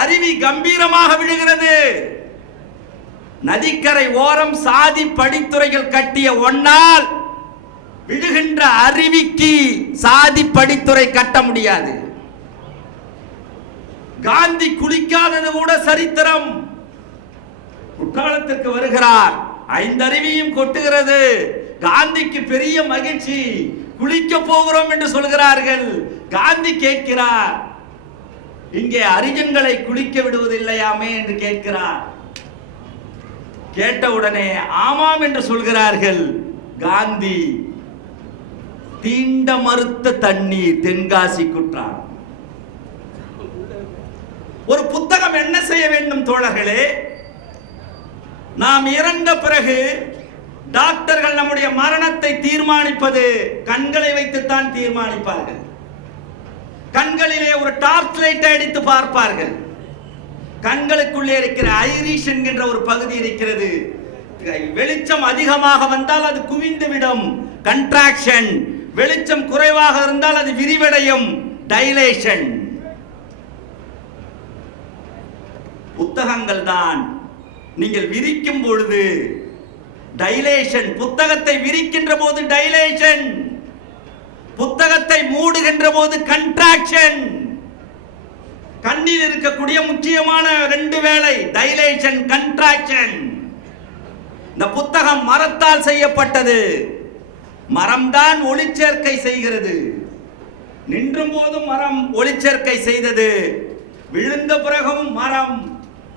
அருவி கம்பீரமாக விழுகிறது. நதிக்கரை ஓரம் சாதி படித்துறைகள் கட்டிய ஒன்னால் விழுகின்ற அருவிக்கு சாதி படித்துறை கட்ட முடியாது. காந்தி குளிக்காதது கூட சரித்திரம். குற்றாலத்திற்கு வருகிறார், 5 அருவியும் கொட்டுகிறது. காந்திக்கு பெரிய மகிழ்ச்சி, குளிக்க போகிறோம் என்று சொல்கிறார்கள். காந்தி கேட்கிறார், இங்கே அரிஜன்களை குளிக்க விடுவதில்லையாமே என்று கேட்கிறார். கேட்டவுடனே ஆமாம் என்று சொல்கிறார்கள். காந்தி தீண்ட மறுத்த தண்ணீர் தென்காசி குற்றாலம். ஒரு புத்தகம் என்ன செய்ய வேண்டும் தோழர்களே? நாம் இறந்த பிறகு டாக்டர்கள் நம்முடைய மரணத்தை தீர்மானிப்பது கண்களை வைத்துத்தான் தீர்மானிப்பார்கள். கண்களிலே ஒரு டார்ச் லைட் அடித்து பார்ப்பார்கள். கண்களுக்குள்ளே இருக்கிற ஐரிஷ் என்கின்ற ஒரு பகுதி இருக்கிறது. வெளிச்சம் அதிகமாக வந்தால் அது குவிந்துவிடும், கன்ட்ராக்ஷன். வெளிச்சம் குறைவாக இருந்தால் அது விரிவடையும், டைலேஷன். புத்தகங்கள் தான் நீங்கள் விரிக்கும் பொழுது டைலேஷன். புத்தகத்தை விரிக்கின்ற போது டைலேஷன், புத்தகத்தை மூடுகின்ற போது கன்ட்ராக்ஷன். கண்ணில் இருக்கக்கூடிய முக்கியமான 2 வேலை, டைலேஷன், கன்ட்ராக்ஷன். இந்த புத்தகம் மரத்தால் செய்யப்பட்டது. மரம்தான் ஒளிச்சேர்க்கை செய்கிறது. நின்றும் போதும் மரம் ஒளிச்சேர்க்கை செய்தது. விழுந்த பிறகும் மரம்,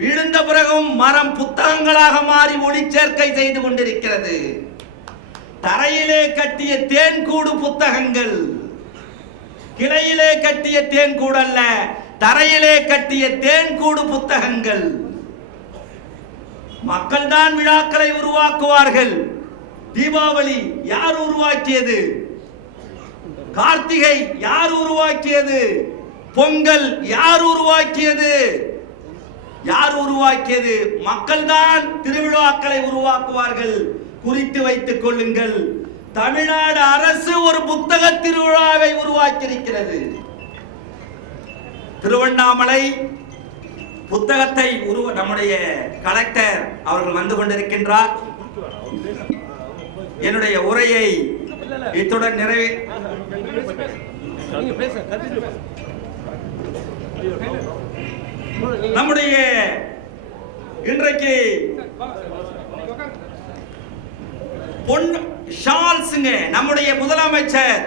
விழுந்த பிறகும் மரம் புத்தகங்களாக மாறி ஒளிச்சேர்க்கை செய்து கொண்டிருக்கிறது. தரையிலே கட்டிய தேன்கூடு புத்தகங்கள், கிளையிலே கட்டிய தேன்கூடு அல்ல, தரையிலே கட்டிய தேன்கூடு புத்தகங்கள். மக்கள் தான் விழாக்களை உருவாக்குவார்கள். தீபாவளி யார் உருவாக்கியது? கார்த்திகை யார் உருவாக்கியது? பொங்கல் யார் உருவாக்கியது? யார் உருவாக்கியது? மக்கள் தான் திருவிழாக்களை உருவாக்குவார்கள். குறித்து வைத்துக் கொள்ளுங்கள், தமிழ்நாடு அரசு ஒரு புத்தக திருவிழாவை உருவாக்கியிருக்கிறது. திருவண்ணாமலை புத்தகத்தை நம்முடைய கலெக்டர் அவர்கள் வந்து கொண்டிருக்கின்றார். என்னுடைய உரையை இத்துடன் நம்முடைய இன்றைக்கு ஷால்ஸ்ங்க, நம்முடைய முதலமைச்சர்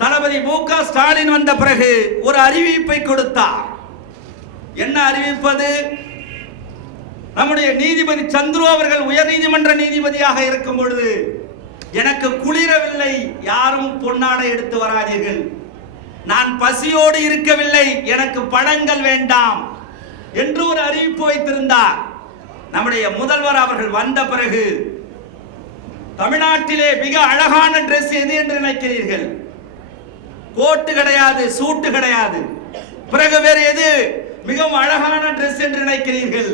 தளபதி மு.க. ஸ்டாலின் வந்த பிறகு ஒரு அறிவிப்பை கொடுத்தார். என்ன அறிவிப்பது? நம்முடைய நீதிபதி சந்துரு அவர்கள் உயர் நீதிமன்ற நீதிபதியாக இருக்கும் பொழுது, எனக்கு குளிரவில்லை, யாரும் பொன்னாடை எடுத்து வராதீர்கள். நான் பசியோடு இருக்கவில்லை, எனக்கு பழங்கள் வேண்டாம் என்று ஒரு அறிவிப்பு வைத்திருந்தார். நம்முடைய முதல்வர் அவர்கள் வந்த பிறகு தமிழ்நாட்டிலே மிக அழகான டிரெஸ் எது என்று நினைக்கிறீர்கள்? கோட்டு கிடையாது, சூட்டு கிடையாது. பிறகு வேறு எது மிகவும் அழகான டிரெஸ் என்று நினைக்கிறீர்கள்?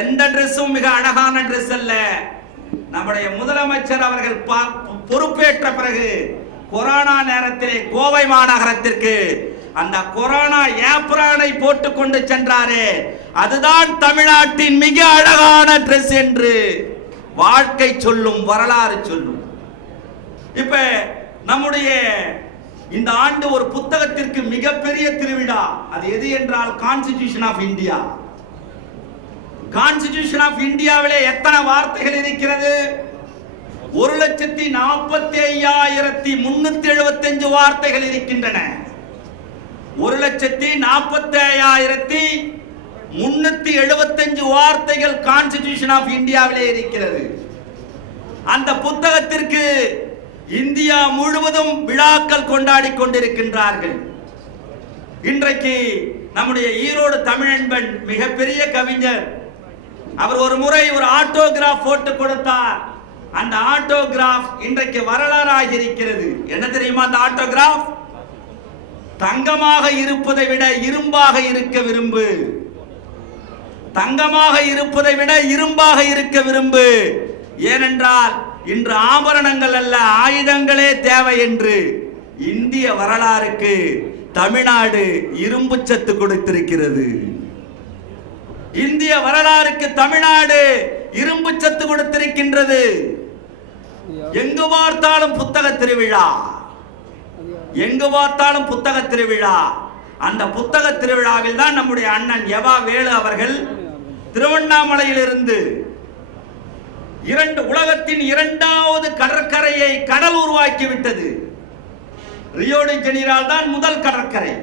எந்த டிரெஸ்ஸும் மிக அழகான டிரெஸ் அல்ல. நம்முடைய முதலமைச்சர் அவர்கள் பொறுப்பேற்ற பிறகு கொரோனா நேரத்திலே கோவை மாநகரத்திற்கு அந்த கொரோனா ஏப்ரானை போட்டுக் கொண்டு சென்றாரே, அதுதான் தமிழ்நாட்டின் மிக அழகான டிரெஸ் என்று வாழ்க்கை சொல்லும், வரலாறு சொல்லும். இப்ப நம்முடைய இந்த ஆண்டு ஒரு புத்தகத்திற்கு மிகப்பெரிய திருவிழா. அது எது என்றால் constitution of India. Constitution of இந்தியாவிலே எத்தனை வார்த்தைகள் இருக்கிறது? 1,45,375 வார்த்தைகள் இருக்கின்றன. 1,45,375 வார்த்தைகள் கான்ஸ்டிடியூஷன் ஆஃப் இந்தியாவிலே இருக்கிறது. அந்த புத்தகத்திற்கு இந்தியா முழுவதும் விழாக்கள் கொண்டாடி கொண்டிருக்கின்றார்கள். இன்றைக்கு நம்முடைய ஈரோடு தமிழன்பன் மிகப்பெரிய கவிஞர், அவர் ஒரு முறை ஒரு ஆட்டோகிராஃப் போட்டு கொடுத்தார். அந்த ஆட்டோகிராஃப் இன்றைக்கு வரலாறாகி இருக்கிறது. என்ன தெரியுமா அந்த ஆட்டோகிராஃப்? தங்கமாக இருப்பதை விட இரும்பாக இருக்க விரும்பு, தங்கமாக இருப்பதை விட இரும்பாக இருக்க விரும்பு. ஏனென்றால் இன்று ஆபரணங்கள் அல்ல, ஆயுதங்களே தேவை என்று இந்திய வரலாறுக்கு தமிழ்நாடு இரும்பு சத்து கொடுத்திருக்கிறது. இந்திய வரலாறுக்கு தமிழ்நாடு இரும்பு சத்து கொடுத்திருக்கின்றது. எங்கு பார்த்தாலும் புத்தக திருவிழா, எங்கு பார்த்தாலும் புத்தக திருவிழா. அந்த புத்தக திருவிழாவில் தான் நம்முடைய அண்ணன் எவா வேலு அவர்கள் திருவண்ணாமலையிலிருந்து உலகத்தின் இரண்டாவது கடற்கரையை கடல் உருவாக்கிவிட்டது. ரியோ டி ஜெனீரோவில் தான் முதல் கடற்கரை.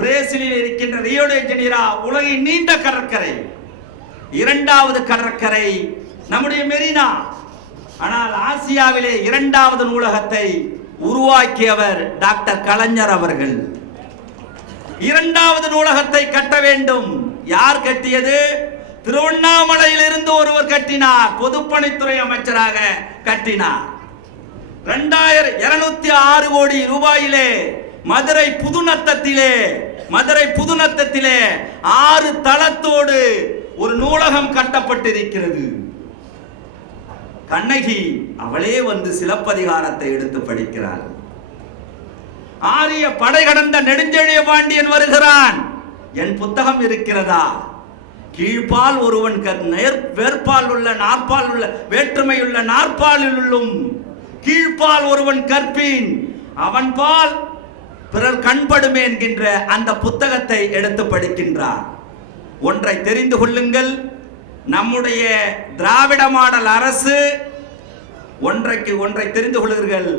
பிரேசிலில் இருக்கின்ற ரியோ டி ஜெனீரோ உலகின் நீண்ட கடற்கரை. இரண்டாவது கடற்கரை நம்முடைய மெரினா. ஆனால் ஆசியாவிலே இரண்டாவது நூலகத்தை உருவாக்கியவர் டாக்டர் கலைஞர் அவர்கள். இரண்டாவது நூலகத்தை கட்ட வேண்டும். யார் கட்டியது? திருவண்ணாமலையிலிருந்து ஒருவர் கட்டினார். பொதுப்பணித்துறை அமைச்சராக கட்டினார். 206 கோடி ரூபாயிலே மதுரை புதுநத்தத்திலே 6 தளத்தோடு ஒரு நூலகம் கட்டப்பட்டிருக்கிறது. கண்ணகி அவளே வந்து சிலப்பதிகாரத்தை எடுத்து படிக்கிறாள். ஆரிய படை கடந்த நெடுஞ்செழிய பாண்டியன் வருகிறான். என் புத்தகம் இருக்கிறதா? கீழ்பால் ஒருவன் வேர்பால் உள்ள நாற்பால் உள்ள வேற்றுமையுள்ள நாற்பாலிலும் கீழ்பால் ஒருவன் கற்பின் அவன் பால் பிறர் கண்படுமே என்கின்ற அந்த புத்தகத்தை எடுத்து படிக்கின்றார். ஒன்றை தெரிந்து கொள்ளுங்கள், நம்முடைய திராவிட மாடல் அரசு ஒன்றை தெரிந்து கொள்ளுங்கள்.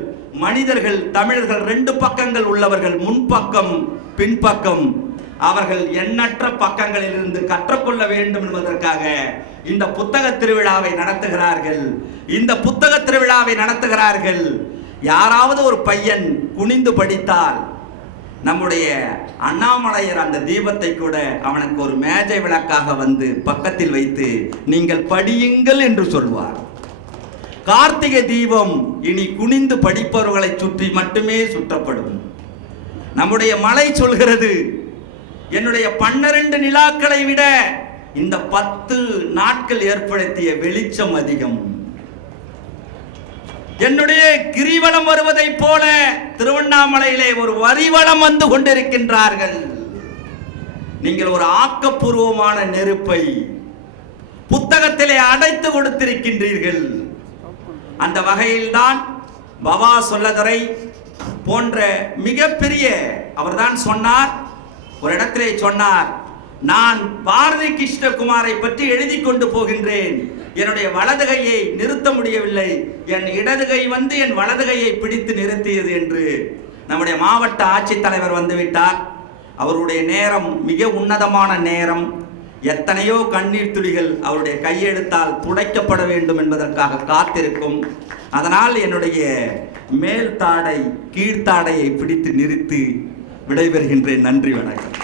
மனிதர்கள் தமிழர்கள் 2 பக்கங்கள் உள்ளவர்கள், முன்பக்கம் பின்பக்கம். அவர்கள் எண்ணற்ற பக்கங்களில் இருந்து கற்றுக்கொள்ள வேண்டும் என்பதற்காக இந்த புத்தக திருவிழாவை நடத்துகிறார்கள். யாராவது ஒரு பையன் குனிந்து படித்தால் நம்முடைய அண்ணாமலையர் அந்த தீபத்தை கூட அவனுக்கு ஒரு மேஜை விளக்காக வந்து பக்கத்தில் வைத்து நீங்கள் படியுங்கள் என்று சொல்வார். கார்த்திகை தீபம் இனி குனிந்து படிப்பவர்களை சுற்றி மட்டுமே சுற்றப்படும். நம்முடைய மலை சொல்கிறது, என்னுடைய 12 நிலாக்களை விட இந்த 10 நாட்கள் ஏற்படுத்திய வெளிச்சம் அதிகம். என்னுடைய கிரிவலம் வருவதை போல திருவண்ணாமலையிலே ஒரு வரிவலம் வந்து கொண்டிருக்கின்றார்கள். நீங்கள் ஒரு ஆக்கப்பூர்வமான நெருப்பை புத்தகத்திலே அடைத்து கொடுத்திருக்கின்றீர்கள். அந்த வகையில்தான் பவா சொல்லதுரை போன்ற மிகப்பெரிய அவர்தான் சொன்னார். ஒரு இடத்திலே சொன்னார், நான் பாரதி கிருஷ்ணகுமாரை பற்றி எழுதி கொண்டு போகின்றேன். என்னுடைய வலதுகையை நிறுத்த முடியவில்லை, என் இடதுகை வந்து என் வலதுகையை பிடித்து நிறுத்தியது என்று. நம்முடைய மாவட்ட ஆட்சித்தலைவர் வந்துவிட்டார். அவருடைய நேரம் மிக உன்னதமான நேரம். எத்தனையோ கண்ணீர் துளிகள் அவருடைய கையெழுத்தால் துடைக்கப்பட வேண்டும் என்பதற்காக காத்திருக்கும். அதனால் என்னுடைய மேல் தாடை கீழ்த்தாடையை பிடித்து நிறுத்தி விடைபெறுகின்றேன். நன்றி, வணக்கம்.